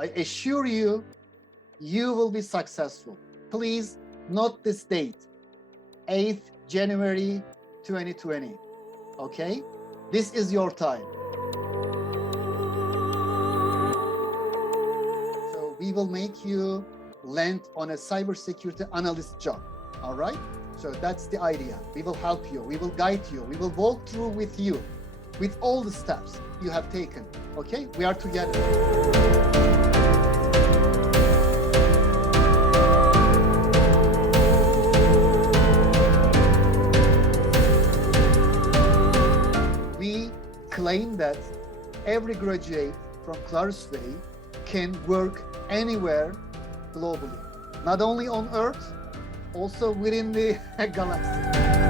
I assure you, you will be successful. Please note this date, 8th January 2020. Okay? This is your time. So we will make you land on a cybersecurity analyst job. All right? So that's the idea. We will help you. We will guide you. We will walk through with you with all the steps you have taken. Okay? We are together. We claim that every graduate from Clarusway can work anywhere globally, not only on Earth, also within the galaxy.